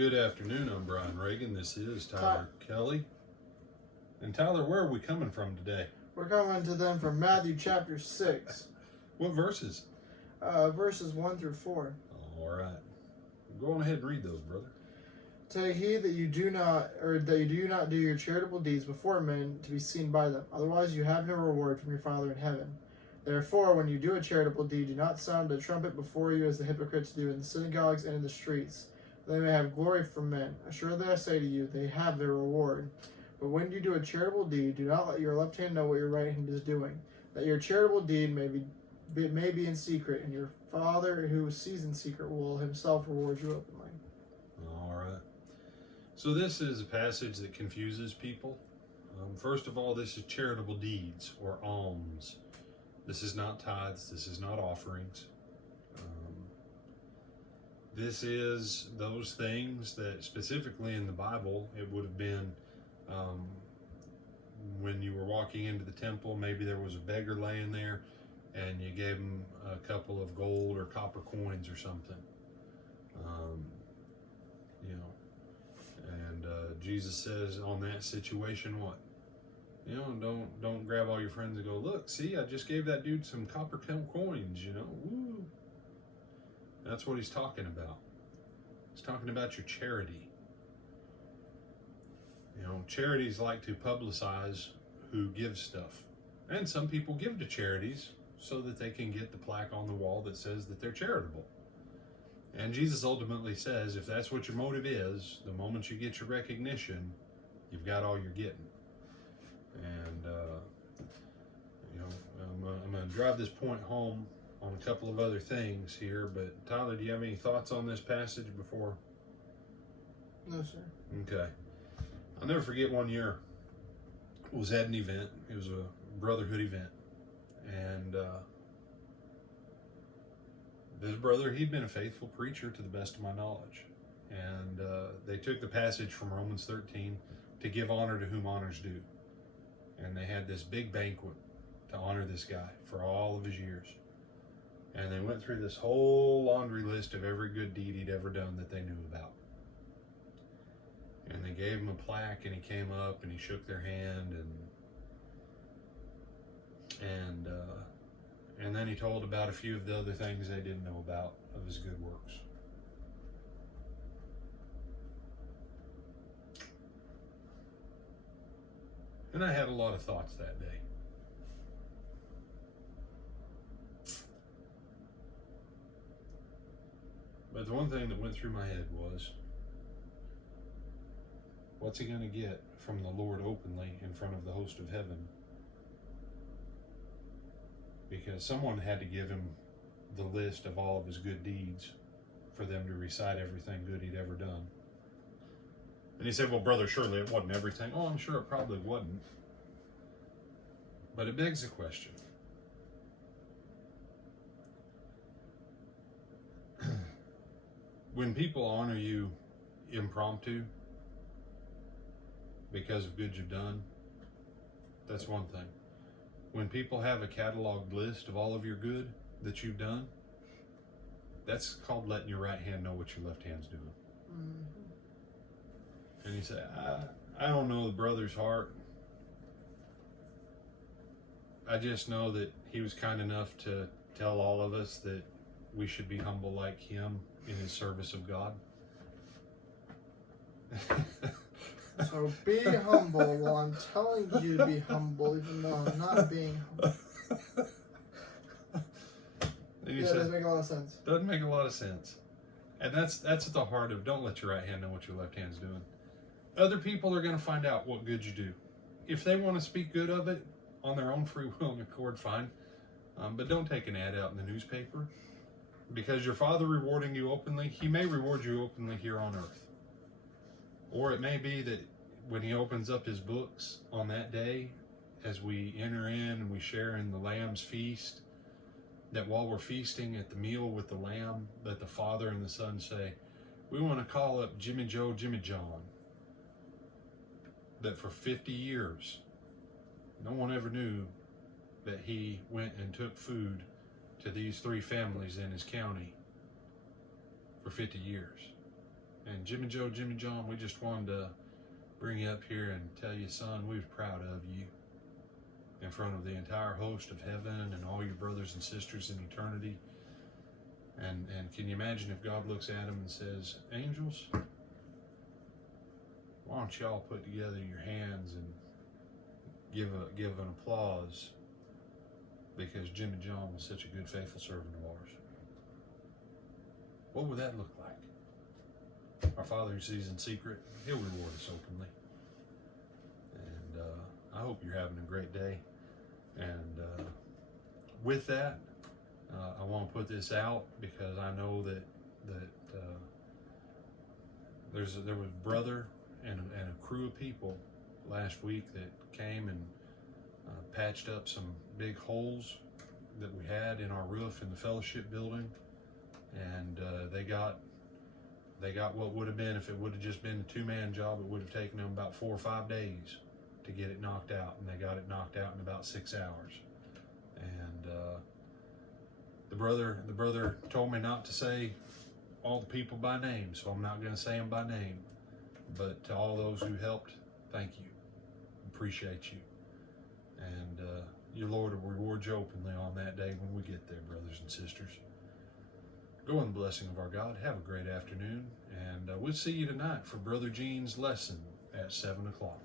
Good afternoon. I'm Brian Reagan. This is Tyler Kelly. And Tyler, where are we coming from today? We're coming to them from Matthew chapter 6. What verses? Verses 1 through 4. All right. Go on ahead and read those, brother. Take heed that you do not do your charitable deeds before men to be seen by them. Otherwise you have no reward from your Father in heaven. Therefore, when you do a charitable deed, do not sound a trumpet before you as the hypocrites do in the synagogues and in the streets. They may have glory from men. Assuredly I say to you, they have their reward. But when you do a charitable deed, do not let your left hand know what your right hand is doing, that your charitable deed may be in secret, and your Father who sees in secret will himself reward you openly. All right. So this is a passage that confuses people. First of all, this is charitable deeds or alms. This is not tithes. This is not offerings. This is those things that specifically in the Bible, it would have been when you were walking into the temple, maybe there was a beggar laying there and you gave him a couple of gold or copper coins or something. And Jesus says on that situation, what? Don't grab all your friends and go, look, see, I just gave that dude some copper coins, woo. That's what he's talking about. He's talking about your charity. Charities like to publicize who gives stuff. And some people give to charities so that they can get the plaque on the wall that says that they're charitable. And Jesus ultimately says, if that's what your motive is, the moment you get your recognition, you've got all you're getting. And, I'm going to drive this point home on a couple of other things here, but Tyler, do you have any thoughts on this passage before? No, sir. Okay. I'll never forget one year I was at an event. It was a brotherhood event. And this brother, he'd been a faithful preacher to the best of my knowledge. And they took the passage from Romans 13 to give honor to whom honors due. And they had this big banquet to honor this guy for all of his years. And they went through this whole laundry list of every good deed he'd ever done that they knew about. And they gave him a plaque, and he came up and he shook their hand, and then he told about a few of the other things they didn't know about of his good works. And I had a lot of thoughts that day. But the one thing that went through my head was, what's he going to get from the Lord openly in front of the host of heaven? Because someone had to give him the list of all of his good deeds for them to recite everything good he'd ever done. And he said, well, brother, surely it wasn't everything. Oh, I'm sure it probably wasn't. But it begs the question. When people honor you impromptu because of good you've done, that's one thing. When people have a cataloged list of all of your good that you've done, that's called letting your right hand know what your left hand's doing. Mm-hmm. And you say, I don't know the brother's heart. I just know that he was kind enough to tell all of us that we should be humble like him in his service of God. So be humble while I'm telling you to be humble, even though I'm not being humble. It doesn't make a lot of sense. Doesn't make a lot of sense. And that's at the heart of, don't let your right hand know what your left hand's doing. Other people are going to find out what good you do. If they want to speak good of it on their own free will and accord, fine. But don't take an ad out in the newspaper. Because your Father rewarding you openly, he may reward you openly here on earth. Or it may be that when he opens up his books on that day, as we enter in and we share in the Lamb's feast, that while we're feasting at the meal with the Lamb, that the Father and the Son say, we want to call up Jimmy Joe, Jimmy John. That for 50 years, no one ever knew that he went and took food to these 3 families in his county for 50 years. And Jimmy Joe, Jimmy John, we just wanted to bring you up here and tell you, son, we was proud of you in front of the entire host of heaven and all your brothers and sisters in eternity. And can you imagine if God looks at them and says, angels, why don't y'all put together your hands and give an applause because Jimmy John was such a good, faithful servant of ours? What would that look like? Our Father who sees in secret, He'll reward us openly. And I hope you're having a great day. And with that, I want to put this out because I know that there was brother and a crew of people last week that came and patched up some big holes that we had in our roof in the fellowship building, and they got what would have been, if it would have just been a two-man job, it would have taken them about 4 or 5 days to get it knocked out, and they got it knocked out in about 6 hours. And the brother told me not to say all the people by name, so I'm not going to say them by name. But to all those who helped, thank you. Appreciate you. And your Lord will reward you openly on that day when we get there, brothers and sisters. Go in the blessing of our God. Have a great afternoon. And we'll see you tonight for Brother Gene's lesson at 7 o'clock.